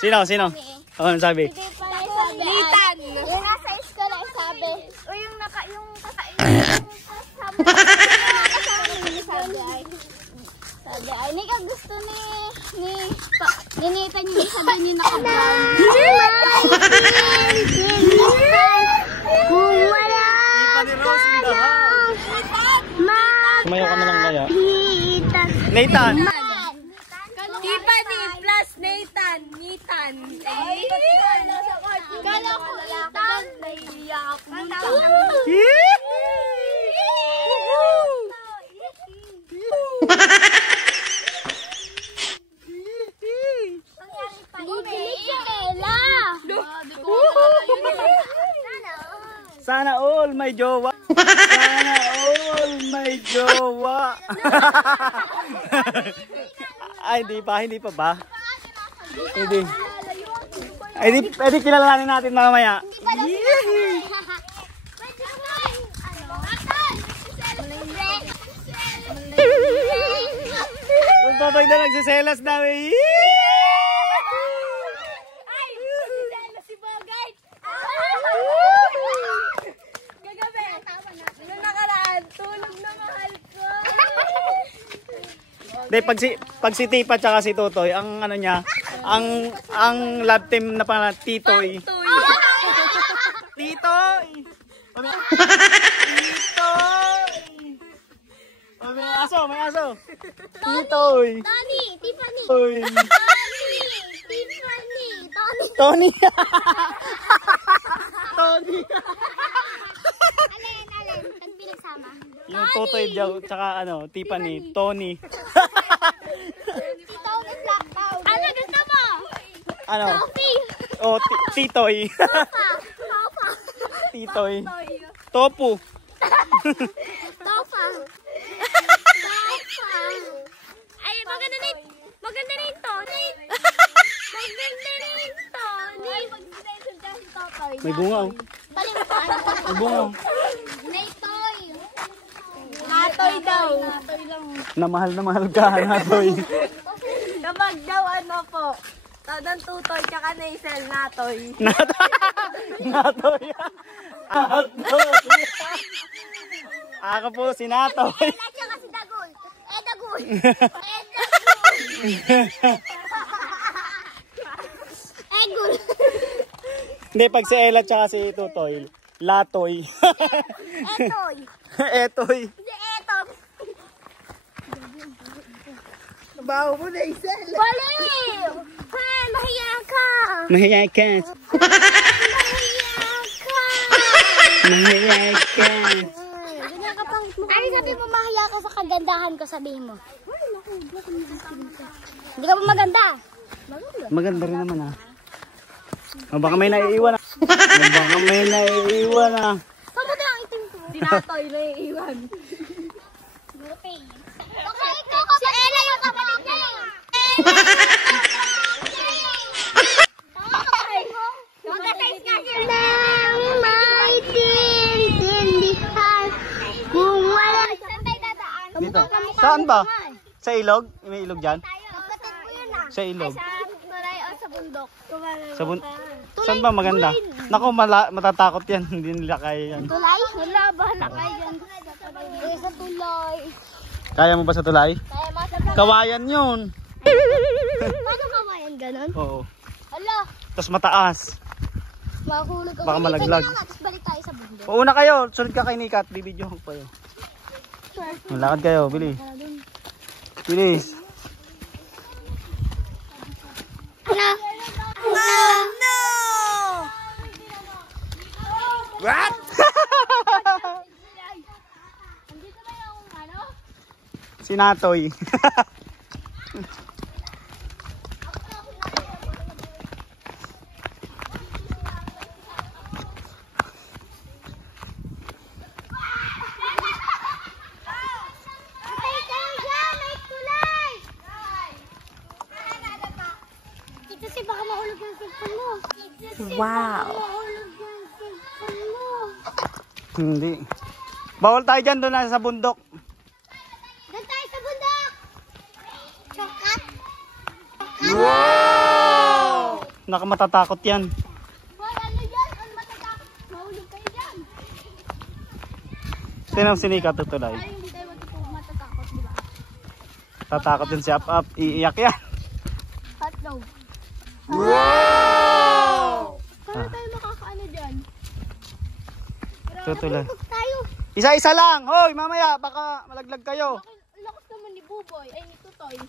Sino? Ano sabi? Nathan. Yung nasa school ay sabi. O yung kasama sabi ay Nika gusto ni Nathan yung sabi niya naka-brown. Sumayaw ka na lang kaya. Nathan! Tiffany plus Nathan. Kala ko Nathan. Naiiyak ako. Sana all may jowa. Sana all may jowa. Ay, hindi pa ba? Hindi. Ay, di kilalanin natin mamaya. Kung totoy na nagsiselas na eh. De, pag si Tipa tsaka si Totoy, ang ano niya, ang love team na pangalan, Titoy. Titoy! Titoy! May aso. Titoy! Tony, Tiffany. Tony! Tony. Tony! Alin, tagpilig sama. Yung Totoy daw, tsaka ano, Tiffany, Tony. Si Tony Blacktown. Ano gusto mo? Ano? Toffee. Oh, Titoy. Papa. Titoy. Topu. Tofa. Ay, maganda rin to. Maganda rin to. May bunga oh. May bunga oh. Natoy daw. Natoy lang. Na mahal ka, Natoy. Kapag daw ano po, tadang tutoy tsaka naisel natoy. Natoy. Ako po si Natoy. Tsaka si Dagul. Dagul. Egul. Hindi, pag si Ella tsaka si Tutoy, Latoy. Etoy. Etoy. Si Etong. Baho mo na Isel. Baliw! Mahiya ka! Mahiya ka. Mahiya ka. Ganyan ka pang... Ano sabi mo mahiya ka sa kagandahan ko, sabihin mo? Hindi ka pa maganda. Maganda rin naman ah. Baka may naiiwan ah. Baka may naiiwan ah. Saan mo ang itim ko? Sinatoy na iiwan. Si Ella yung kapatid niya. Dito. Saan ba? Sa ilog? May ilog dyan? Sa ilog. Sa bundok. Sa saan ba maganda? Naku, matatakot yan. Hindi nila kaya yan. Tulay? Wala, bahala kayo dyan. Sa tulay. Kaya mo ba sa tulay? Kaya masasal. Kawayan yun. Paano kawayan ganon? Oo. Hala, Tapos mataas. mahulog ka. Baka malaglag. Tapos balik tayo sa bundok. Una kayo. Sunod ka kay Nika at bibidyo ko kayo. Malakad kayo. Bilis. Bilis. Ano? Oh no! What? Andito na yung ano? Si Natoy. Baka mahulog yung cellphone mo. Wow. Mahulog yung cellphone mo. Hindi. Bawal tayo dyan doon sa bundok. Doon tayo sa bundok. Chokat. Wow! Nakamatatakot yan. Hoy, ano yan? Ano matatakot? Mahulog kayo dyan. Tinang sinika tutulay. Ay, hindi tayo matatakot, di ba? Tatakot din si Up. Iiyak yan. Hotdog. Wow! Paano tayo makakaano dyan? Tutulay. Tayo. Isa-isa lang. Hoy, mamaya. Baka malaglag kayo. Lakas naman ni Buboy. Ay, ni Tutoy.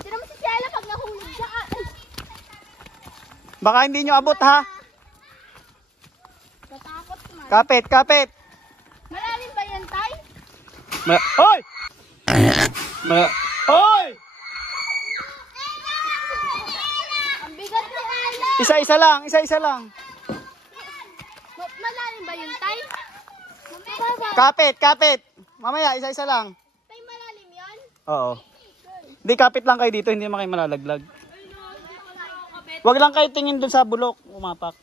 Tira mo si Ciela pag nahulog siya. Baka hindi nyo abot ha. Tatakot man. Kapit, kapit. Malalim ba yan, Tay? Hoy! Hoy! Ang bigat ni Ella. Isa-isa lang. Isa-isa lang. Malalim ba yun, Tay? Kapit, kapit. Mamaya, isa-isa lang. Tay, malalim yun? Oo. Di kapit lang kayo dito, hindi naman kayo malalaglag. Wag lang kayo tingin dun sa bulok, umapak.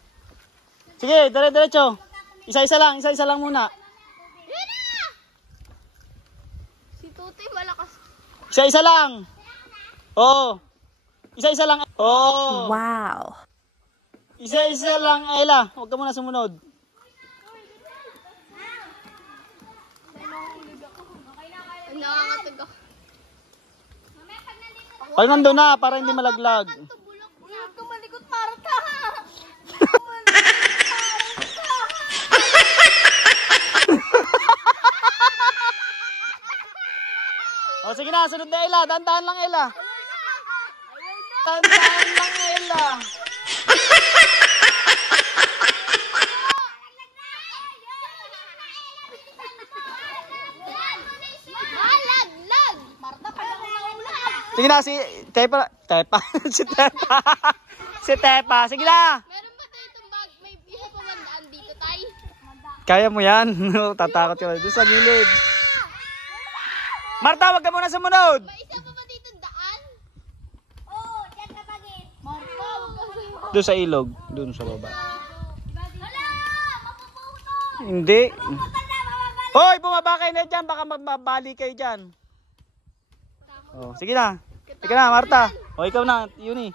Sige, dire-diretso. Isa-isa lang muna. Si Tutoy malakas. Isa-isa lang. Oo. Isa-isa lang. Oo. Wow. Isa-isa lang, Ella. Huwag ka muna sumunod. Nangangatag ako. Pag nandun na, para hindi malaglag. Huwag ka malikot, Marta. O sige na, sunod na Ella. Dandahan lang Ella. Dandahan lang Ella. Malaglag! Marta, pag ako naulan. Sige na, si Tepa. Si Tepa. Si Tepa. Sige na. Meron ba tayo itong bag? May isa pa mandaan dito, Tay? Kaya mo yan. Tatakot ka doon sa gilid. Marta, wag ka muna sumunod. May isa pa ba dito daan? Oo, dyan ka bagit. Marta, wag ka sumunod. Doon sa ilog. Doon sa baba. Hala! Mapuputo! Hindi. Hoy, bumaba kayo na dyan. Baka mabali kayo dyan. Oh, sige na. Sige na, Marta. O, ikaw na, Yuni.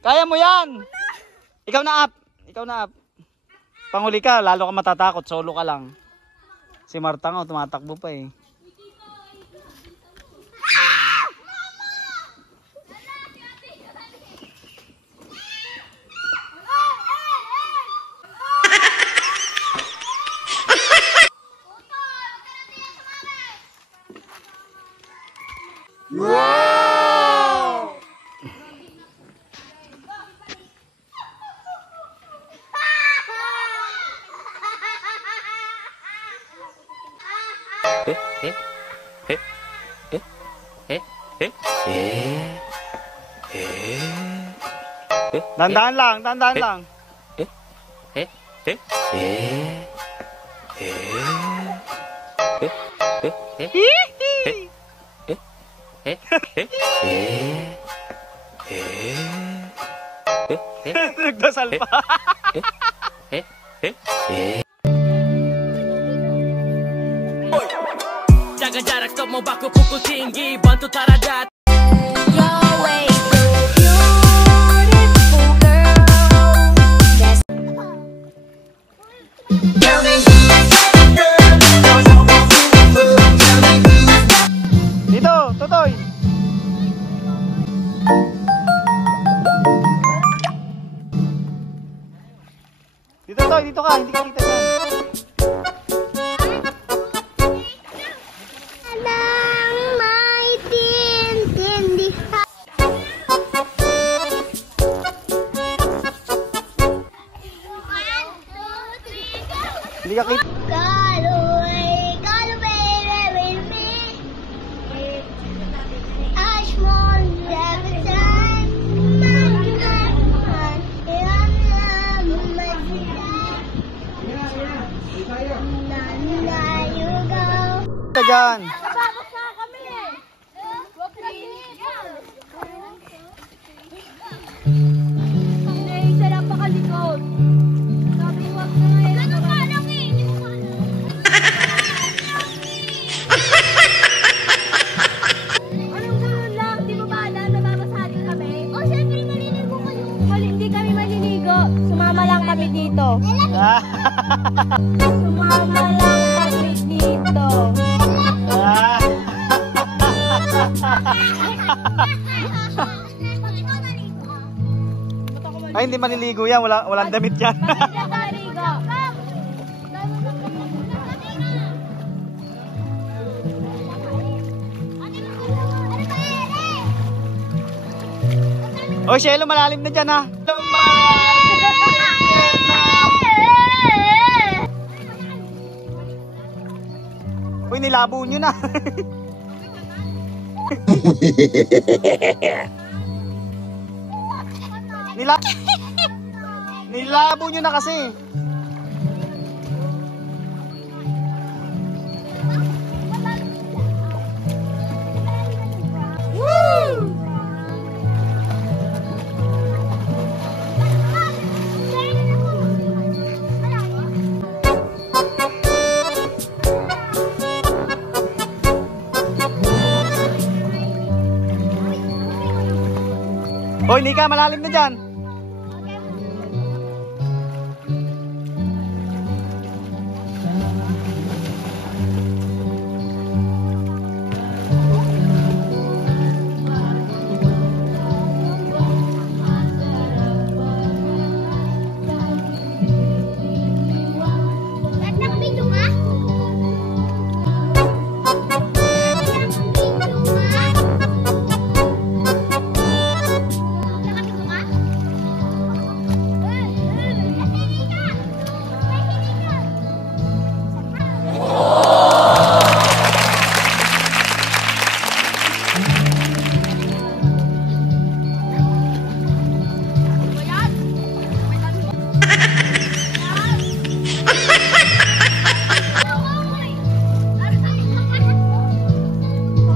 Kaya mo yan. Ikaw na up. Ikaw na up. Panghuli ka, lalo ka matatakot. Solo ka lang. Si Marta nga, tumatakbo pa eh. Wow! Dandan lang, dandan lang. Nagdasal pa. Jaga jarak, stop mau baku pukul tinggi, bantu taradat. You're way so beautiful, girl. Yes. Dito, Totoy. Dito, Toy, dito ka, hindi ka kita dyan. Alang may tintindihan. Hindi ka kita. Ka dyan. Babas na kami eh. Huwag na Hindi, isa lang pakalikot. Sabi, huwag na ngayon. Ganun ka lang eh. Hindi mo kala. Anong ganun lang? Di mo ba alam na babasahin kami? O, syempre, naliligo kayo. Sumama lang kami dito. Ah. Sumama lang kami dito. Ah. Ay, hindi maliligo yan. Walang damit yan. Oh, Shelo, malalim na dyan, ha? Uy, nilabo nyo na. Nilabo nyo na kasi. Hoy, Nika, malalim na dyan.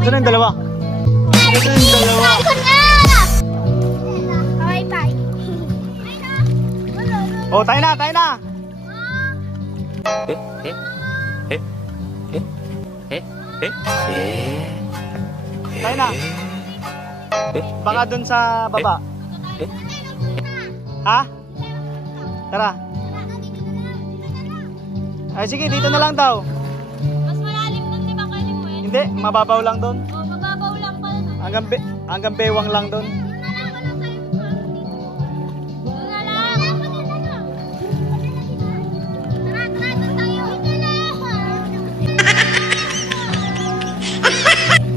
Ito na yung dalawa. Ito na yung dalawa. Oh, tayo na, tayo na. Tayo na. Baka dun sa baba. Ha? Tara. Ay, sige, dito na lang daw. Mas malalim dun, di ba kayo mo eh? Hindi, mababaw lang dun. O, mababaw lang pala. Hanggang bewang lang dun.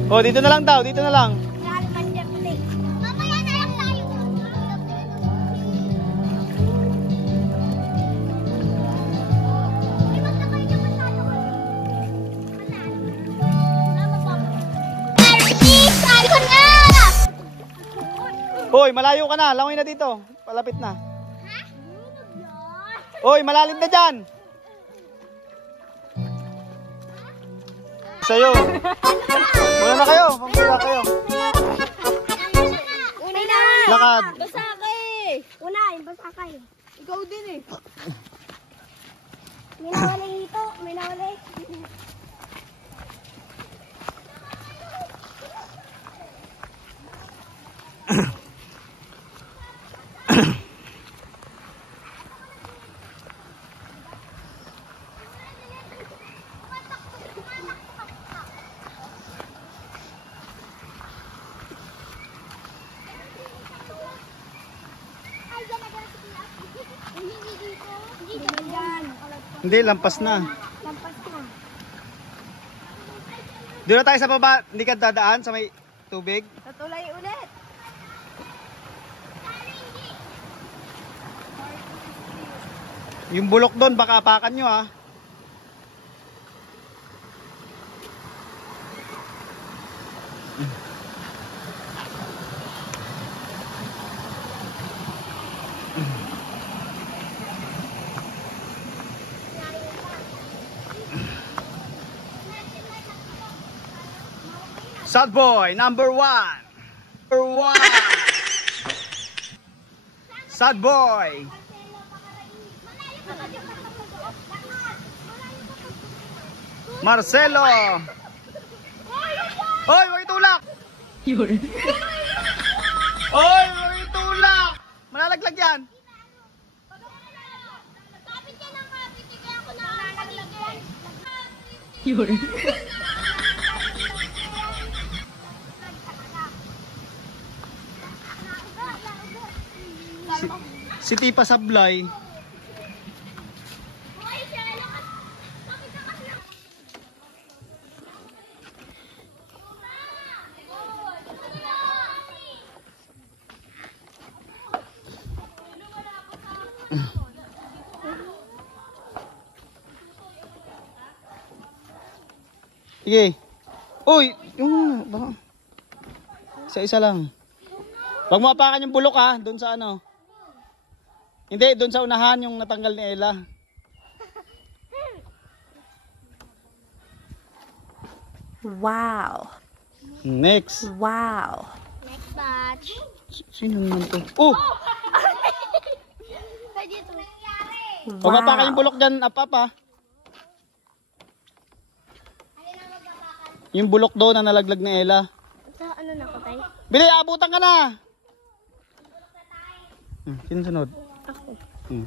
Oh, dito na lang daw, dito na lang. Mamaya na lang tayo. Hoy, malayo ka na, langoy na dito. Palapit na. Hoy, malalim na dyan. Sa'yo. Muna na kayo. Muna na kayo. Una na. Lakad. Basakay. Una, yung basakay. Ikaw din eh. May nawalay dito. May nawalay. Hindi, lampas na. Lampas na. Doon na tayo sa baba. Hindi ka dadaan sa may tubig. Sa tulay ulit. Yung bulok doon, baka apakan nyo, ha. Sad boy, number 1. Number 1. Sad boy. Marcelo. Hoy, wag itulak. Hoy, wag itulak. Malalaglag yan. Si Tipa Sablay. Sige. Uy, yung baka. Isa-isa lang. Wag mo apakan yung bulok ha, doon sa ano. Hindi, doon sa unahan yung natanggal ni Ella. Wow. Next. Wow. Next batch. Sino naman to? Oh! Pwede ito. Wag mo apakan yung bulok dyan, apa. Yung bulok doon na nalaglag ni Ella. Sa ano na ko, tay? Bili, abutan ka na! Sino sunod? Ako.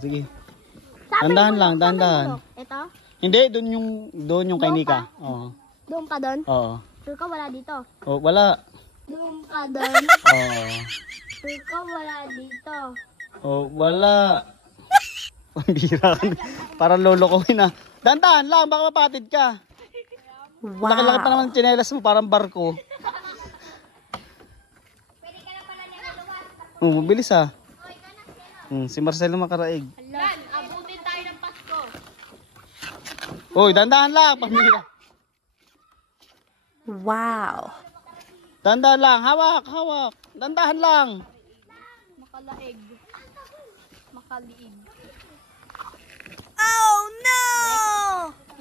Sige. Saan Dahan yung lang, bulok? Saan dahan. yung bulok? Ito? Hindi, doon yung kay Doon Nika. pa? Oo. Doon ka doon? Oo. Sure ka wala dito? Oh, wala. Doon ka doon? Oo. Sure ka wala dito? Oh, wala. Pambira ka. Parang lolo ko na. Dahan lang, baka mapatid ka. Laki-laki pa naman ng tsinelas mo, parang barko. Oh, mabilis ah. Si Marcelo Makaraig. Yan, abutin tayo ng Pasko. Uy, dahan lang, pambira. Wow. Dahan lang, hawak. Dahan lang. Makalaig. Makaliig. Oh no!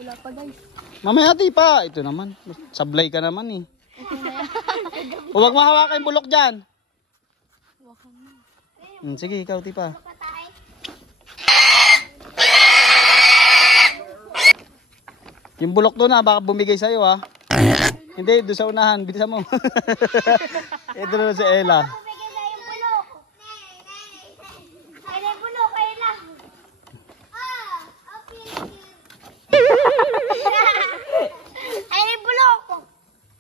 Wala pa guys. Mamaya di pa. Ito naman. Sablay ka naman eh. Huwag mo hawakan yung bulok dyan. Sige, ikaw Tipa. Yung bulok doon ha, baka bumigay sa'yo ha. Hindi, doon sa unahan. Bilisan mo. Ito na si Ella. Bigay na yung bulok. Ay, yung bulok, kayo lang. Ay, yung bulok.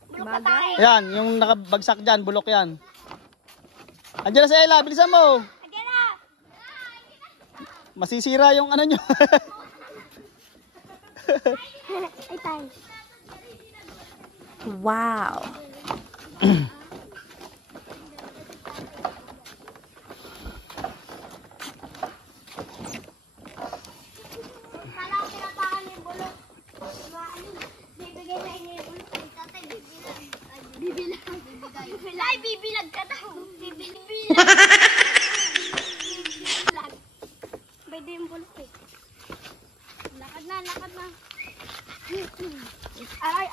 Bulok pa tayo. Yan, yung nakabagsak dyan, bulok yan. Andiyan na si Ella, bilisan mo. Again na. Masisira yung ano nyo. Ay, tayo. Wow. Kala ko pinapakan yung bulok. Bibigay na inyo yung bulok. Ay, tatay, bibilag. Ay, bibilag ka daw. Bibilag. Pwede yung bulok eh. Lakad na. Aray.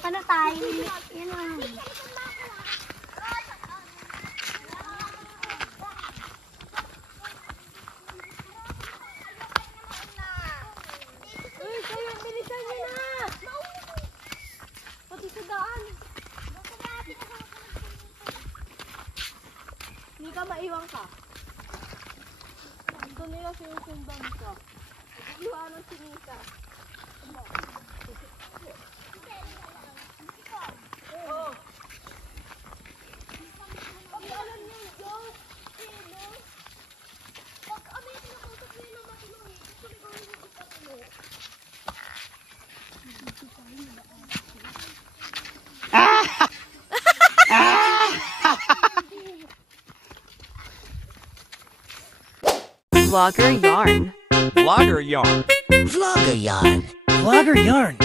Paano tayo? Yan o. Uy, kayo, bilisan nyo na! Pati sa daan. Hindi ka maiwan ka. Dito nila sinusundan ka. Iwanan si Nika. Oh. Pag alam niyo, Diyos, sino? Pag kami pinakausap niyo na matinong, gusto ko gawin yung ipatuloy. Vlogger yarn. Vlogger yarn. Vlogger yarn. Vlogger yarn.